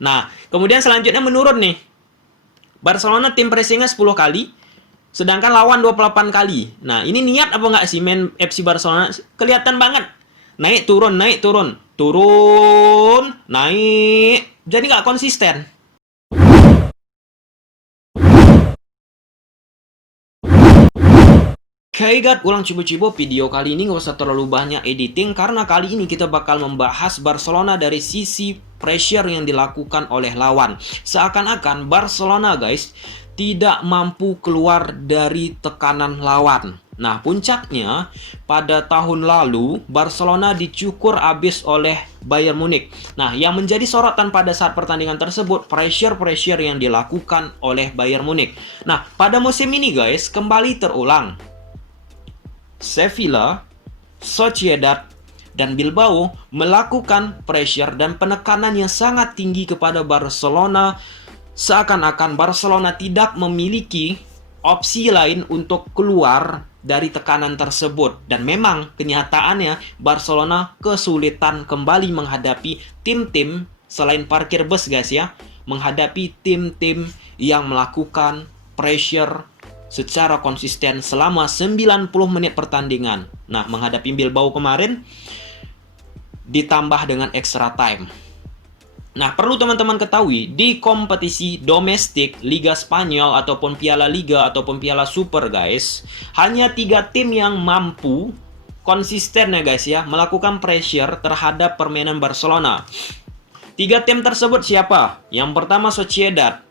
Nah, kemudian selanjutnya menurun nih. Barcelona tim pressingnya 10 kali, sedangkan lawan 28 kali. Nah, ini niat apa nggak sih main FC Barcelona? Kelihatan banget. Naik, turun, naik, turun. Turun, naik. Jadi nggak konsisten. Oke guys, ulang coba-coba video kali ini nggak usah terlalu banyak editing karena kali ini kita bakal membahas Barcelona dari sisi pressure yang dilakukan oleh lawan. Seakan-akan Barcelona guys tidak mampu keluar dari tekanan lawan. Nah, puncaknya pada tahun lalu Barcelona dicukur abis oleh Bayern Munich. Nah, yang menjadi sorotan pada saat pertandingan tersebut pressure yang dilakukan oleh Bayern Munich. Nah, pada musim ini guys kembali terulang. Sevilla, Sociedad, dan Bilbao melakukan pressure dan penekanan yang sangat tinggi kepada Barcelona, seakan-akan Barcelona tidak memiliki opsi lain untuk keluar dari tekanan tersebut. Dan memang kenyataannya Barcelona kesulitan kembali menghadapi tim-tim selain parkir bus guys ya, menghadapi tim-tim yang melakukan pressure secara konsisten selama 90 menit pertandingan. Nah, menghadapi Bilbao kemarin ditambah dengan extra time. Nah, perlu teman-teman ketahui, di kompetisi domestik Liga Spanyol ataupun Piala Liga ataupun Piala Super guys, hanya 3 tim yang mampu konsisten ya guys ya, melakukan pressure terhadap permainan Barcelona. 3 tim tersebut siapa? Yang pertama Sociedad.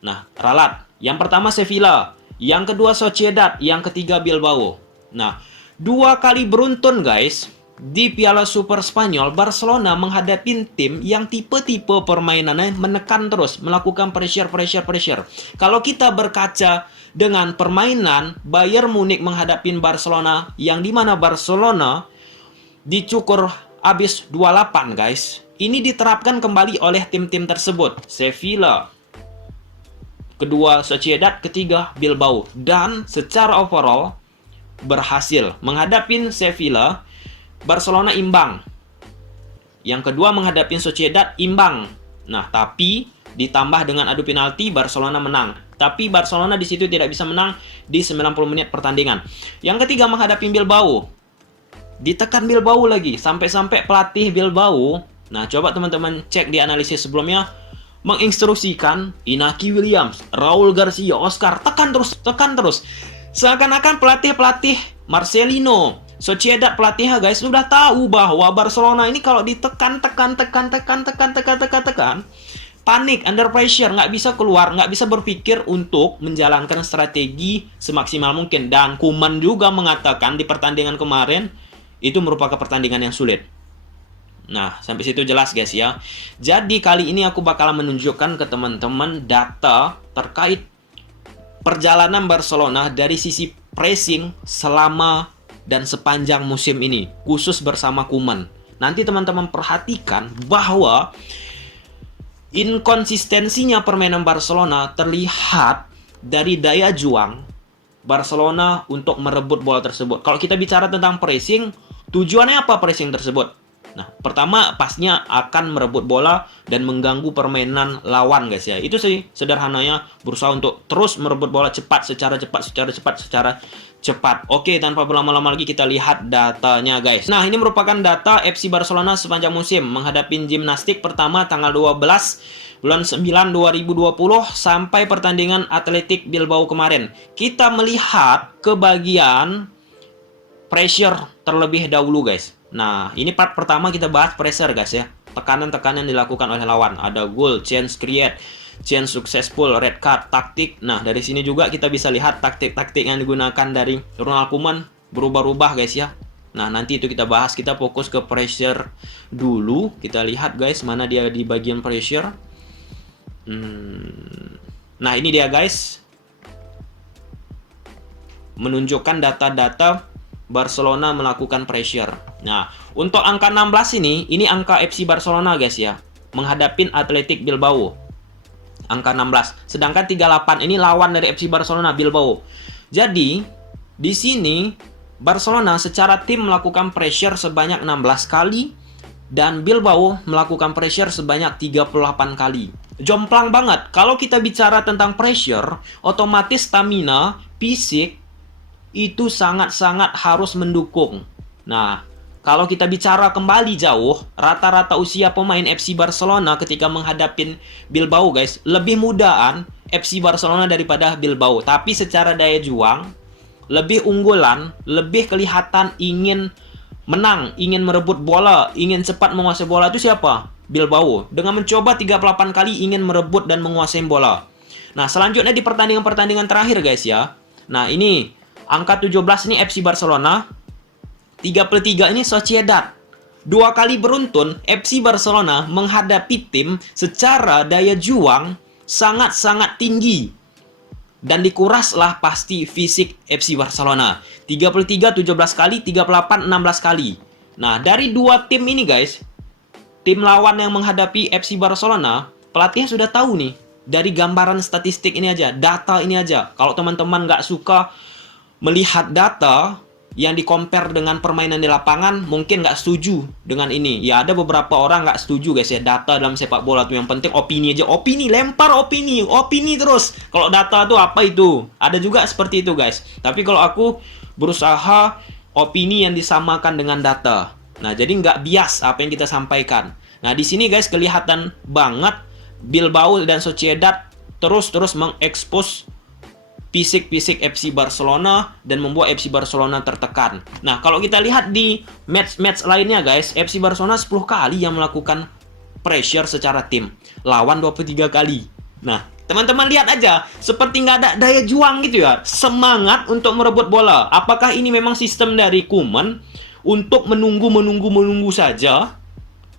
Nah, ralat. Yang pertama Sevilla. Yang kedua Sociedad, yang ketiga Bilbao. Nah, 2 kali beruntun guys, di Piala Super Spanyol, Barcelona menghadapi tim yang tipe-tipe permainannya menekan terus, melakukan pressure. Kalau kita berkaca dengan permainan Bayern Munich menghadapi Barcelona, yang dimana Barcelona dicukur habis 28 guys. Ini diterapkan kembali oleh tim-tim tersebut. Sevilla, kedua Sociedad, ketiga Bilbao. Dan secara overall berhasil. Menghadapi Sevilla, Barcelona imbang. Yang kedua menghadapi Sociedad imbang. Nah, tapi ditambah dengan adu penalti Barcelona menang. Tapi Barcelona di situ tidak bisa menang di 90 menit pertandingan. Yang ketiga menghadapi Bilbao. Ditekan Bilbao lagi. Sampai-sampai pelatih Bilbao, nah coba teman-teman cek di analisis sebelumnya, menginstruksikan Inaki Williams, Raul Garcia, Oscar, tekan terus. Seakan-akan pelatih Marcelino, Sociedad pelatihnya guys sudah tahu bahwa Barcelona ini kalau ditekan, panik, under pressure, nggak bisa keluar, nggak bisa berpikir untuk menjalankan strategi semaksimal mungkin. Dan Koeman juga mengatakan di pertandingan kemarin itu merupakan pertandingan yang sulit. Nah, sampai situ jelas guys ya. Jadi kali ini aku bakal menunjukkan ke teman-teman data terkait perjalanan Barcelona dari sisi pressing selama dan sepanjang musim ini, khusus bersama Koeman. Nanti teman-teman perhatikan bahwa inkonsistensinya permainan Barcelona terlihat dari daya juang Barcelona untuk merebut bola tersebut. Kalau kita bicara tentang pressing, tujuannya apa pressing tersebut? Nah, pertama pastinya akan merebut bola dan mengganggu permainan lawan guys ya. Itu sih sederhananya, berusaha untuk terus merebut bola secara cepat. Oke, tanpa berlama-lama lagi kita lihat datanya guys. Nah, ini merupakan data FC Barcelona sepanjang musim menghadapi Gimnastik pertama tanggal 12 bulan 9 2020 sampai pertandingan Athletic Bilbao kemarin. Kita melihat ke bagian pressure terlebih dahulu guys. Nah, ini part pertama kita bahas pressure guys ya. Tekanan-tekanan dilakukan oleh lawan. Ada goal, chance create, chance successful, red card, taktik. Nah, dari sini juga kita bisa lihat taktik-taktik yang digunakan dari Ronald Koeman berubah-ubah guys ya. Nah, nanti itu kita bahas. Kita fokus ke pressure dulu. Kita lihat guys, mana dia di bagian pressure. Nah, ini dia guys. Menunjukkan data-data Barcelona melakukan pressure. Nah, untuk angka 16 ini angka FC Barcelona guys ya, menghadapi Athletic Bilbao. Angka 16. Sedangkan 38 ini lawan dari FC Barcelona, Bilbao. Jadi, di sini Barcelona secara tim melakukan pressure sebanyak 16 kali dan Bilbao melakukan pressure sebanyak 38 kali. Jomplang banget. Kalau kita bicara tentang pressure, otomatis stamina, fisik, itu sangat-sangat harus mendukung. Nah, kalau kita bicara kembali jauh, rata-rata usia pemain FC Barcelona ketika menghadapi Bilbao, guys, lebih mudahan FC Barcelona daripada Bilbao. Tapi secara daya juang, lebih unggulan, lebih kelihatan ingin menang, ingin merebut bola, ingin cepat menguasai bola itu siapa? Bilbao. Dengan mencoba 38 kali ingin merebut dan menguasai bola. Nah, selanjutnya di pertandingan-pertandingan terakhir, guys ya. Nah, ini angka 17 ini FC Barcelona, 33 ini Sociedad. 2 kali beruntun FC Barcelona menghadapi tim secara daya juang sangat-sangat tinggi. Dan dikuraslah pasti fisik FC Barcelona. 33 17 kali, 38 16 kali. Nah, dari dua tim ini, guys, tim lawan yang menghadapi FC Barcelona, pelatihnya sudah tahu nih. Dari gambaran statistik ini aja, data ini aja. Kalau teman-teman nggak suka melihat data yang di-compare dengan permainan di lapangan, mungkin nggak setuju dengan ini. Ya, ada beberapa orang nggak setuju, guys ya. Data dalam sepak bola tuh yang penting opini aja. Opini, lempar opini terus. Kalau data tuh apa itu? Ada juga seperti itu, guys. Tapi kalau aku berusaha opini yang disamakan dengan data. Nah, jadi nggak bias apa yang kita sampaikan. Nah, di sini, guys, kelihatan banget Bilbao dan Sociedad terus mengekspos fisik FC Barcelona dan membuat FC Barcelona tertekan. Nah, kalau kita lihat di match-match lainnya, guys, FC Barcelona 10 kali yang melakukan pressure secara tim, lawan 23 kali. Nah, teman-teman lihat aja, seperti nggak ada daya juang gitu ya, semangat untuk merebut bola. Apakah ini memang sistem dari Koeman untuk menunggu saja,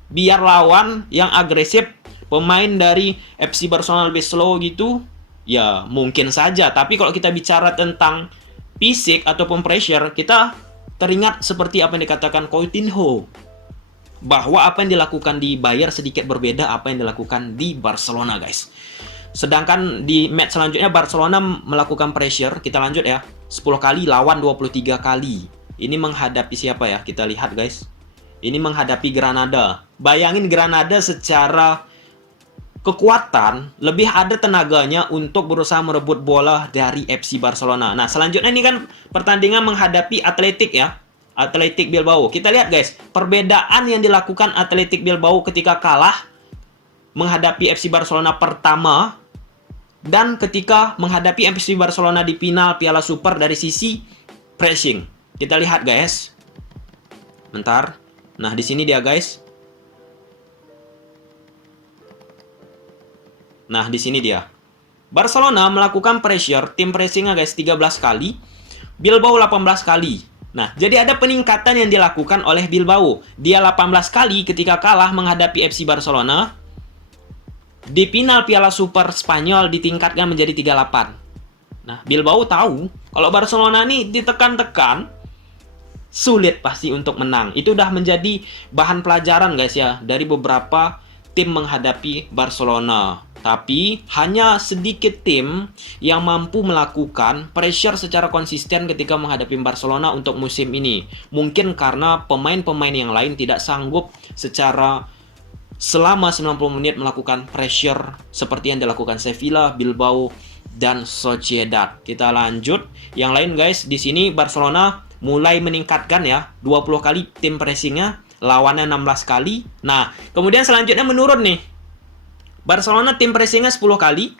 biar lawan yang agresif, pemain dari FC Barcelona lebih slow gitu? Ya, mungkin saja. Tapi kalau kita bicara tentang fisik ataupun pressure, kita teringat seperti apa yang dikatakan Coutinho. Bahwa apa yang dilakukan di Bayern sedikit berbeda apa yang dilakukan di Barcelona, guys. Sedangkan di match selanjutnya Barcelona melakukan pressure. Kita lanjut ya. 10 kali lawan 23 kali. Ini menghadapi siapa ya? Kita lihat, guys. Ini menghadapi Granada. Bayangin Granada secara kekuatan, lebih ada tenaganya untuk berusaha merebut bola dari FC Barcelona. Nah, selanjutnya ini kan pertandingan menghadapi Athletic ya. Athletic Bilbao. Kita lihat, guys, perbedaan yang dilakukan Athletic Bilbao ketika kalah menghadapi FC Barcelona pertama dan ketika menghadapi FC Barcelona di final Piala Super dari sisi pressing. Kita lihat, guys. Bentar. Nah, di sini dia, guys. Nah, di sini dia. Barcelona melakukan pressure, tim pressingnya, guys, 13 kali. Bilbao 18 kali. Nah, jadi ada peningkatan yang dilakukan oleh Bilbao. Dia 18 kali ketika kalah menghadapi FC Barcelona. Di final Piala Super Spanyol ditingkatkan menjadi 38. Nah, Bilbao tahu kalau Barcelona nih ditekan-tekan, sulit pasti untuk menang. Itu udah menjadi bahan pelajaran, guys ya, dari beberapa tim menghadapi Barcelona. Tapi hanya sedikit tim yang mampu melakukan pressure secara konsisten ketika menghadapi Barcelona untuk musim ini. Mungkin karena pemain-pemain yang lain tidak sanggup secara selama 90 menit melakukan pressure seperti yang dilakukan Sevilla, Bilbao, dan Sociedad. Kita lanjut. Yang lain, guys, di sini Barcelona mulai meningkatkan ya, 20 kali tim pressingnya, lawannya 16 kali. Nah, kemudian selanjutnya menurun nih. Barcelona tim pressingnya 10 kali,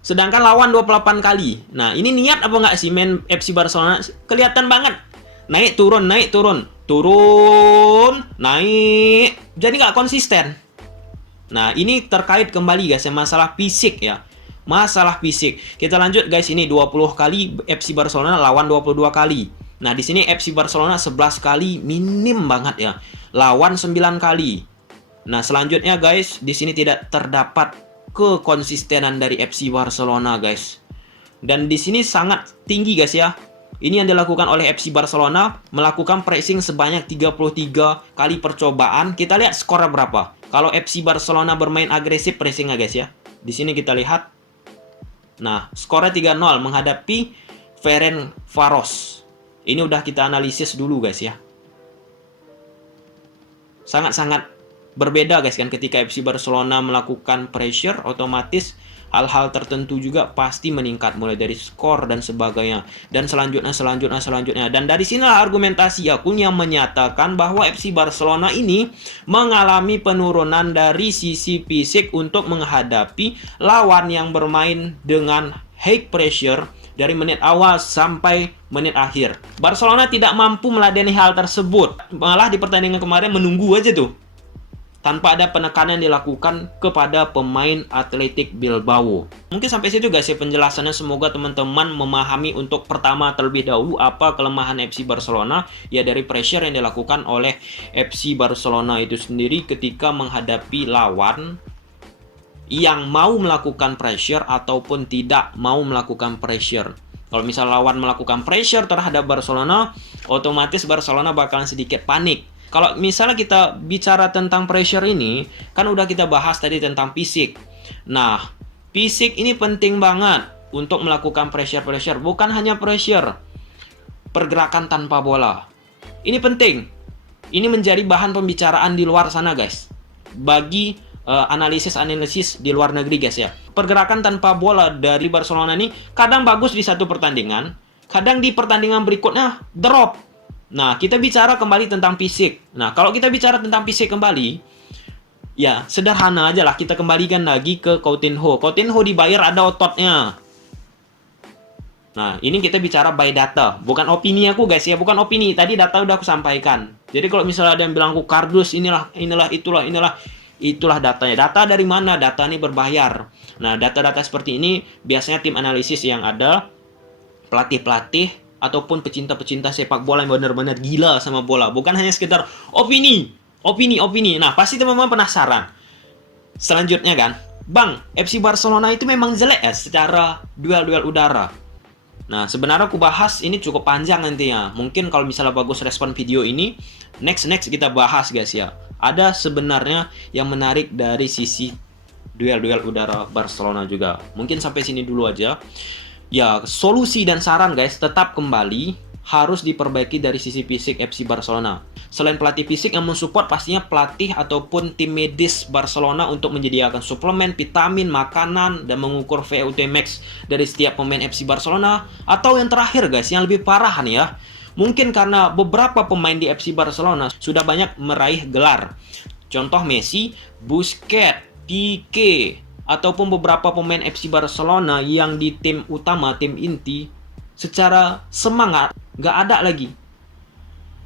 sedangkan lawan 28 kali. Nah, ini niat apa nggak sih main FC Barcelona? Kelihatan banget. Naik, turun, naik. Jadi nggak konsisten. Nah, ini terkait kembali, guys, masalah fisik ya. Masalah fisik. Kita lanjut, guys, ini 20 kali FC Barcelona lawan 22 kali. Nah, di sini FC Barcelona 11 kali, minim banget ya. Lawan 9 kali. Nah, selanjutnya, guys, di sini tidak terdapat kekonsistenan dari FC Barcelona, guys. Dan di sini sangat tinggi, guys ya. Ini yang dilakukan oleh FC Barcelona, melakukan pressing sebanyak 33 kali percobaan. Kita lihat skornya berapa. Kalau FC Barcelona bermain agresif pressingnya, guys ya. Di sini kita lihat. Nah, skornya 3-0 menghadapi Ferencvaros. Ini udah kita analisis dulu, guys ya. Sangat-sangat Berbeda guys kan, ketika FC Barcelona melakukan pressure, otomatis hal-hal tertentu juga pasti meningkat, mulai dari skor dan sebagainya, dan selanjutnya. Dan dari sinilah argumentasi aku yang menyatakan bahwa FC Barcelona ini mengalami penurunan dari sisi fisik untuk menghadapi lawan yang bermain dengan high pressure dari menit awal sampai menit akhir. Barcelona tidak mampu meladeni hal tersebut. Malah di pertandingan kemarin menunggu aja tuh, tanpa ada penekanan yang dilakukan kepada pemain Athletic Bilbao. Mungkin sampai situ guys ya penjelasannya. Semoga teman-teman memahami untuk pertama terlebih dahulu apa kelemahan FC Barcelona, ya dari pressure yang dilakukan oleh FC Barcelona itu sendiri ketika menghadapi lawan yang mau melakukan pressure ataupun tidak mau melakukan pressure. Kalau misal lawan melakukan pressure terhadap Barcelona, otomatis Barcelona bakalan sedikit panik. Kalau misalnya kita bicara tentang pressure ini, kan udah kita bahas tadi tentang fisik. Nah, fisik ini penting banget untuk melakukan pressure. Bukan hanya pressure, pergerakan tanpa bola. Ini penting. Ini menjadi bahan pembicaraan di luar sana guys. Bagi analisis di luar negeri guys ya. Pergerakan tanpa bola dari Barcelona ini kadang bagus di satu pertandingan, kadang di pertandingan berikutnya drop. Nah, kita bicara kembali tentang fisik. Nah, kalau kita bicara tentang fisik kembali, ya sederhana aja lah, kita kembalikan lagi ke Coutinho. Coutinho dibayar ada ototnya. Nah, ini kita bicara by data, bukan opini aku guys ya, bukan opini. Tadi data udah aku sampaikan. Jadi kalau misalnya ada yang bilang aku kardus itulah datanya. Data dari mana? Data ini berbayar. Nah, data-data seperti ini biasanya tim analisis yang ada, pelatih-pelatih ataupun pecinta-pecinta sepak bola yang benar-benar gila sama bola. Bukan hanya sekedar opini. Nah, pasti teman-teman penasaran. Selanjutnya kan, Bang, FC Barcelona itu memang jelek ya secara duel-duel udara. Nah, sebenarnya aku bahas ini cukup panjang nantinya. Mungkin kalau misalnya bagus respon video ini, next kita bahas guys ya. Ada sebenarnya yang menarik dari sisi duel-duel udara Barcelona juga. Mungkin sampai sini dulu aja. Ya, solusi dan saran guys, tetap kembali harus diperbaiki dari sisi fisik FC Barcelona. Selain pelatih fisik yang mensupport, pastinya pelatih ataupun tim medis Barcelona untuk menyediakan suplemen, vitamin, makanan, dan mengukur VO2 max dari setiap pemain FC Barcelona. Atau yang terakhir guys, yang lebih parah nih ya, mungkin karena beberapa pemain di FC Barcelona sudah banyak meraih gelar. Contoh Messi, Busquets, Pique, ataupun beberapa pemain FC Barcelona yang di tim utama, tim inti, secara semangat nggak ada lagi.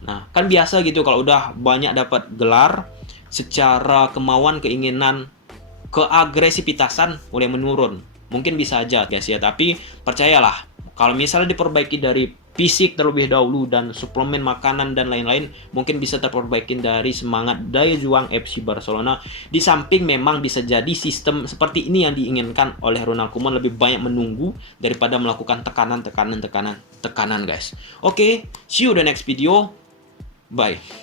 Nah, kan biasa gitu kalau udah banyak dapat gelar, secara kemauan, keinginan, keagresivitasan mulai menurun. Mungkin bisa aja guys ya, tapi percayalah, kalau misalnya diperbaiki dari fisik terlebih dahulu dan suplemen makanan dan lain-lain, mungkin bisa terperbaiki dari semangat daya juang FC Barcelona. Di samping memang bisa jadi sistem seperti ini yang diinginkan oleh Ronald Koeman, lebih banyak menunggu daripada melakukan tekanan guys. Oke, see you the next video. Bye.